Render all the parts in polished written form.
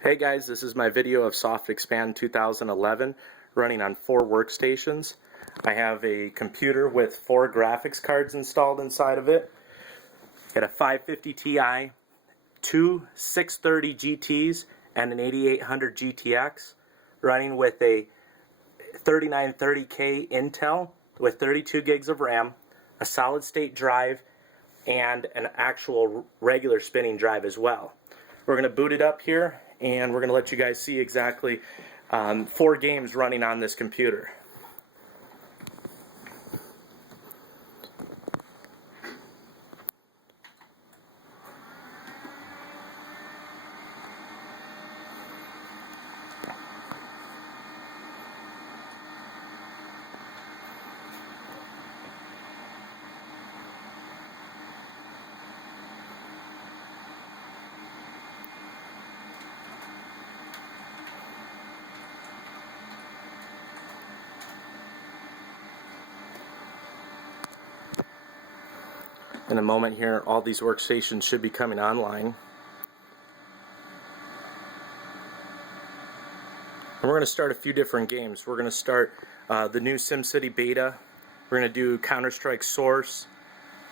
Hey guys, this is my video of SoftXpand 2011 running on 4 workstations. I have a computer with 4 graphics cards installed inside of it. Got a 550 Ti, 2 630 GTs, and an 8800 GTX running with a 3930K Intel with 32 gigs of RAM, a solid state drive, and an actual regular spinning drive as well. We're going to boot it up here and we're going to let you guys see exactly 4 games running on this computer. In a moment here, all these workstations should be coming online. And we're going to start a few different games. We're going to start the new SimCity beta. We're going to do Counter-Strike Source.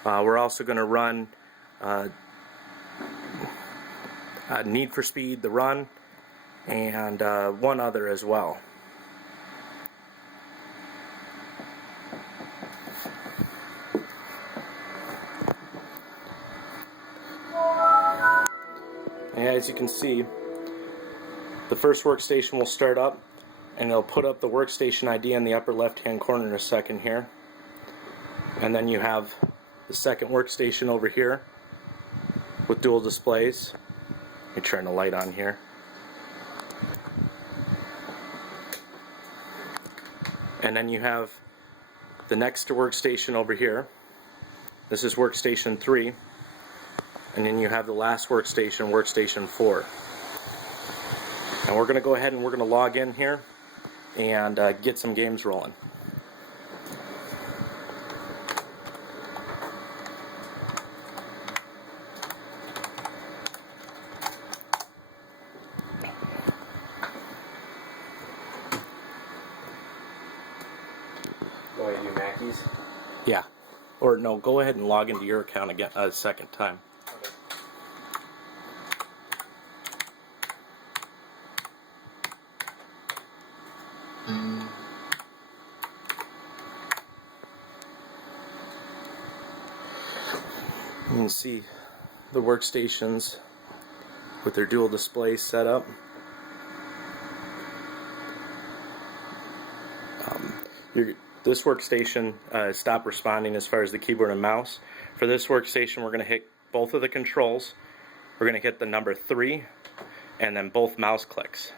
We're also going to run Need for Speed, The Run, and one other as well. And as you can see, the first workstation will start up and it'll put up the workstation ID in the upper left hand corner in a second here. And then you have the second workstation over here with dual displays. Let me turn the light on here. And then you have the next workstation over here. This is workstation 3. And then you have the last workstation, workstation 4. And we're going to go ahead and we're going to log in here and get some games rolling. Go ahead and do Mackey's? Yeah. Or no, go ahead and log into your account again a second time. You can see the workstations with their dual displays set up. This workstation stopped responding as far as the keyboard and mouse. For this workstation, we're going to hit both of the controls. We're going to hit the number 3 and then both mouse clicks.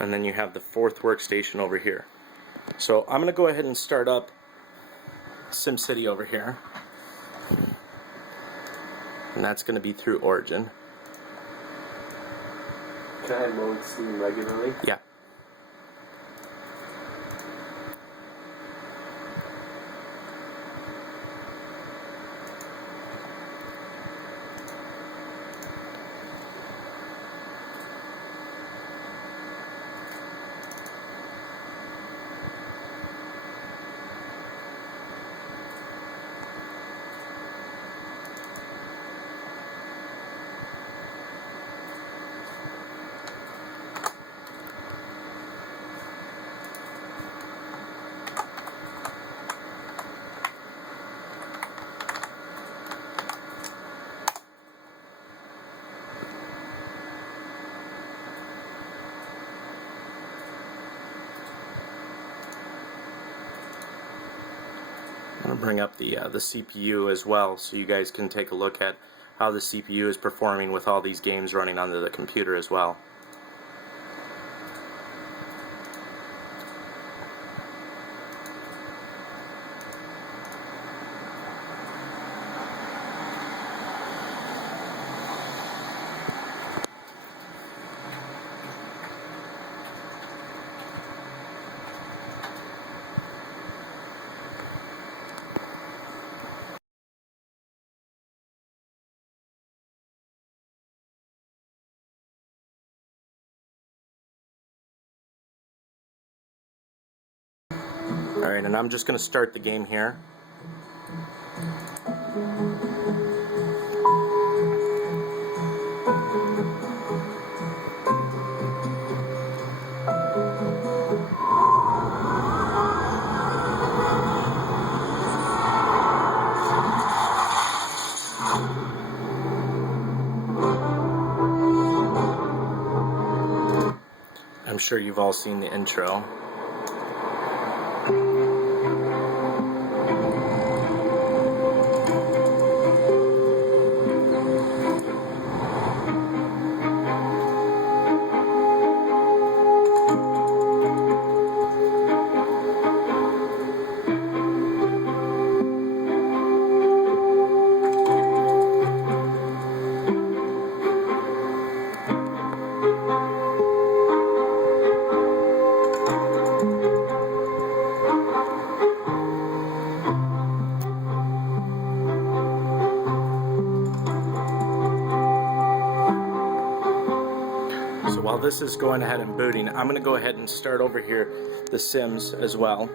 And then you have the 4th workstation over here. So I'm going to go ahead and start up SimCity over here. And that's going to be through Origin. Can I load Steam regularly? Yeah. I'm going to bring up the CPU as well so you guys can take a look at how the CPU is performing with all these games running onto the computer as well. Alright, and I'm just going to start the game here. I'm sure you've all seen the intro. So while this is going ahead and booting, I'm going to go ahead and start over here the Sims as well.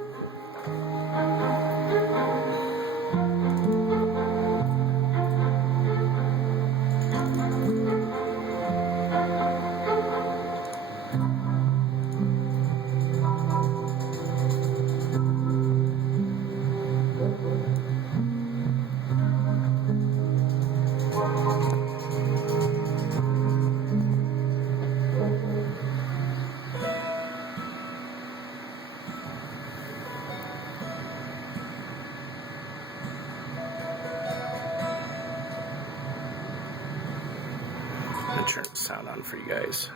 I'm going to turn the sound on for you guys.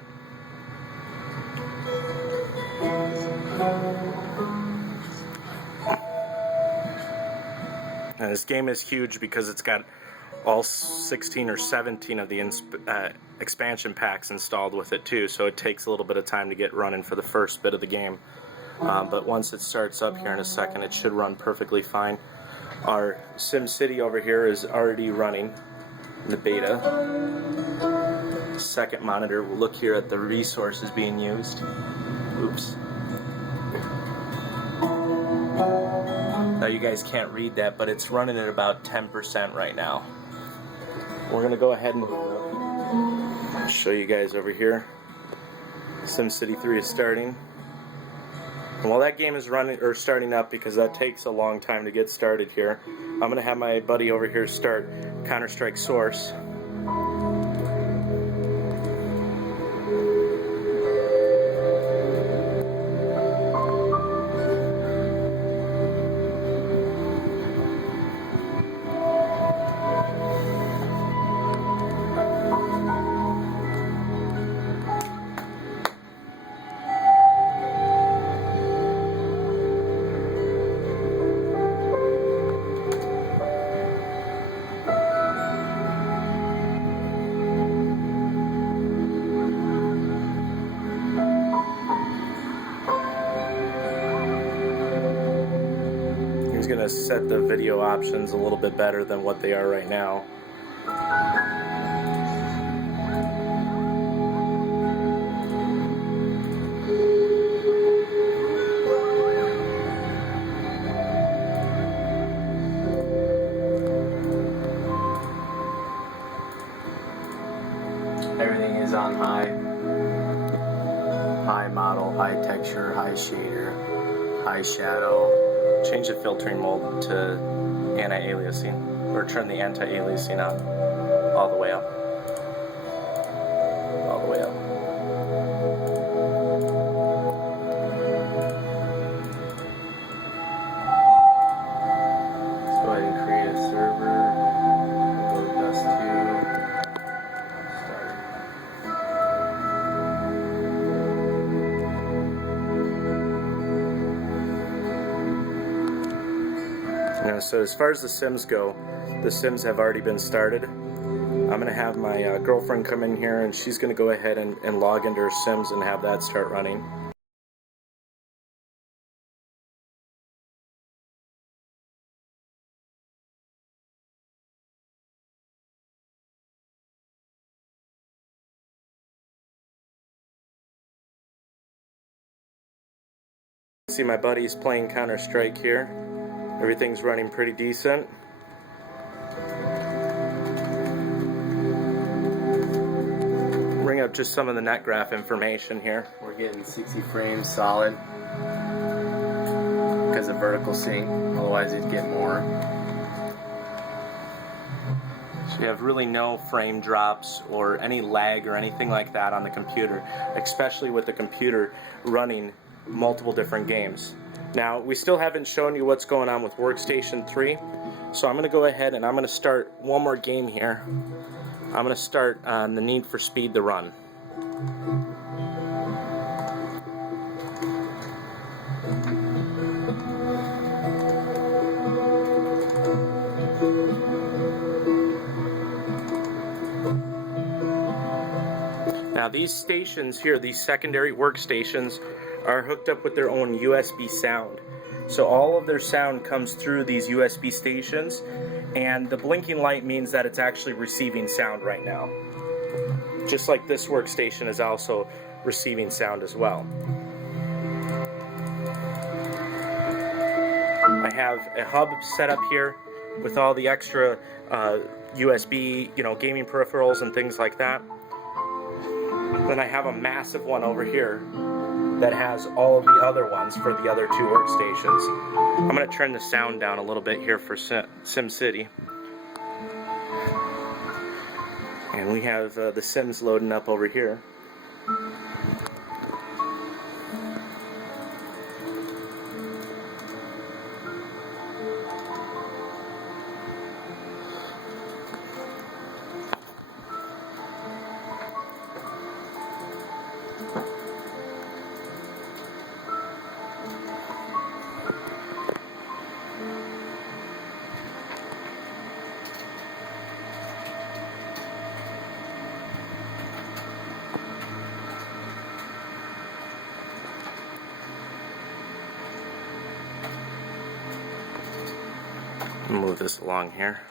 Now this game is huge because it's got all 16 or 17 of the expansion packs installed with it too, so it takes a little bit of time to get running for the first bit of the game. But once it starts up here in a second, it should run perfectly fine. Our SimCity over here is already running in the beta. Second monitor, we'll look here at the resources being used. Oops. Now you guys can't read that, but it's running at about 10% right now. We're going to go ahead and show you guys over here. SimCity 3 is starting. And while that game is running or starting up, because that takes a long time to get started here, I'm going to have my buddy over here start Counter-Strike Source. Going to set the video options a little bit better than what they are right now. Everything is on high model, high texture, high shader, high shadow. Change the filtering mode to anti-aliasing, or turn the anti-aliasing up, all the way up, all the way up. Let's go ahead and create a server. Go to Dust 2. Start. So as far as the Sims go, the Sims have already been started. I'm going to have my girlfriend come in here, and she's going to go ahead and log into her Sims and have that start running. see my buddy's playing Counter-Strike here. Everything's running pretty decent. Bring up just some of the net graph information here. We're getting 60 frames solid because of vertical sync, otherwise you'd get more. So you have really no frame drops or any lag or anything like that on the computer, especially with the computer running multiple different games. Now, we still haven't shown you what's going on with Workstation 3, so I'm going to go ahead and I'm going to start one more game here. I'm going to start on the Need for Speed the Run. Now these stations here, these secondary workstations, are hooked up with their own USB sound. So all of their sound comes through these USB stations, and the blinking light means that it's actually receiving sound right now. Just like this workstation is also receiving sound as well. I have a hub set up here with all the extra USB, gaming peripherals and things like that. Then I have a massive one over here that has all of the other ones for the other two workstations. I'm going to turn the sound down a little bit here for SimCity. And we have the Sims loading up over here. Move this along here.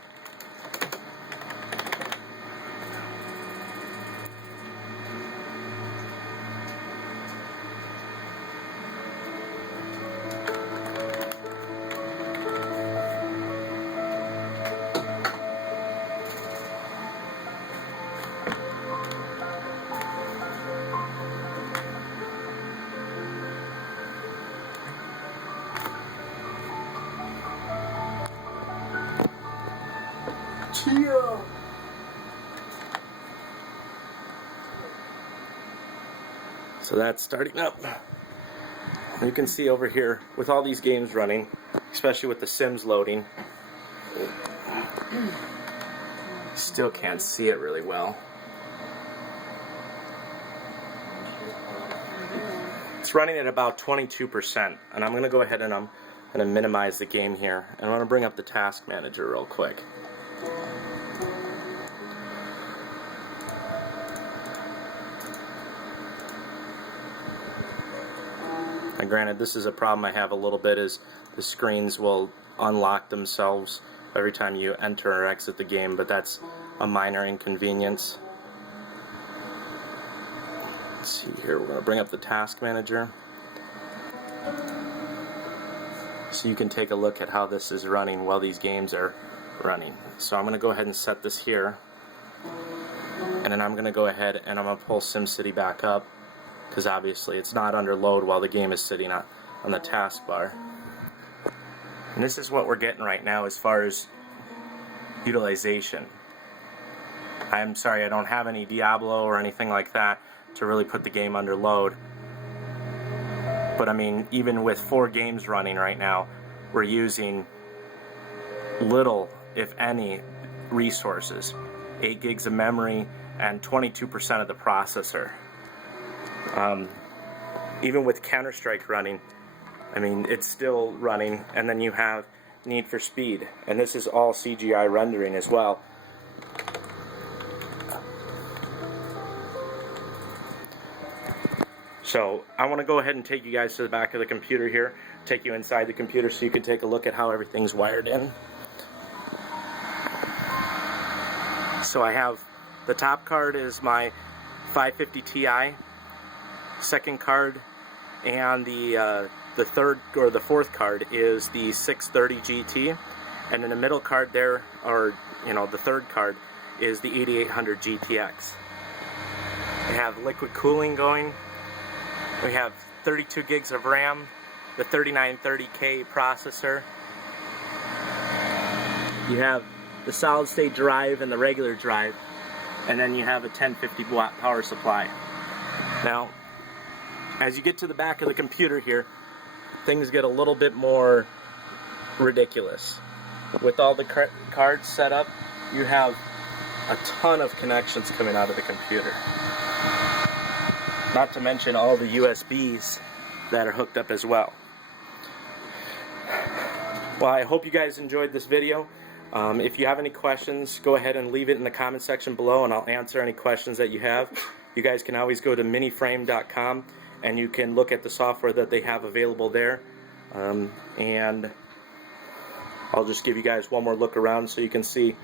So that's starting up. You can see over here with all these games running, especially with the Sims loading, still can't see it really well. It's running at about 22%, and I'm going to go ahead and I'm going to minimize the game here. And I want to bring up the task manager real quick. And granted, this is a problem I have a little bit, is the screens will unlock themselves every time you enter or exit the game, but that's a minor inconvenience. Let's see here, we're going to bring up the task manager so you can take a look at how this is running while these games are running. So I'm going to go ahead and set this here, and then I'm going to go ahead and I'm going to pull SimCity back up, because obviously it's not under load while the game is sitting on the taskbar. And this is what we're getting right now as far as utilization. I'm sorry, I don't have any Diablo or anything like that to really put the game under load. But I mean, even with 4 games running right now, we're using little, if any, resources. 8 gigs of memory and 22% of the processor. Even with Counter-Strike running, I mean, it's still running, and then you have Need for Speed, and this is all CGI rendering as well. So I want to go ahead and take you guys to the back of the computer here, take you inside the computer so you can take a look at how everything's wired in. So I have, the top card is my 550 Ti, second card and the the third or the fourth card is the 630 GT, and in the middle card there, or the third card, is the 8800 GTX. We have liquid cooling going. We have 32 gigs of RAM, the 3930K processor. You have the solid state drive and the regular drive, and then you have a 1050 watt power supply. Now, as you get to the back of the computer here, things get a little bit more ridiculous. With all the cards set up, you have a ton of connections coming out of the computer. Not to mention all the USBs that are hooked up as well. Well, I hope you guys enjoyed this video. If you have any questions, go ahead and leave it in the comment section below, and I'll answer any questions that you have. You guys can always go to miniframe.com and you can look at the software that they have available there. And I'll just give you guys one more look around so you can see.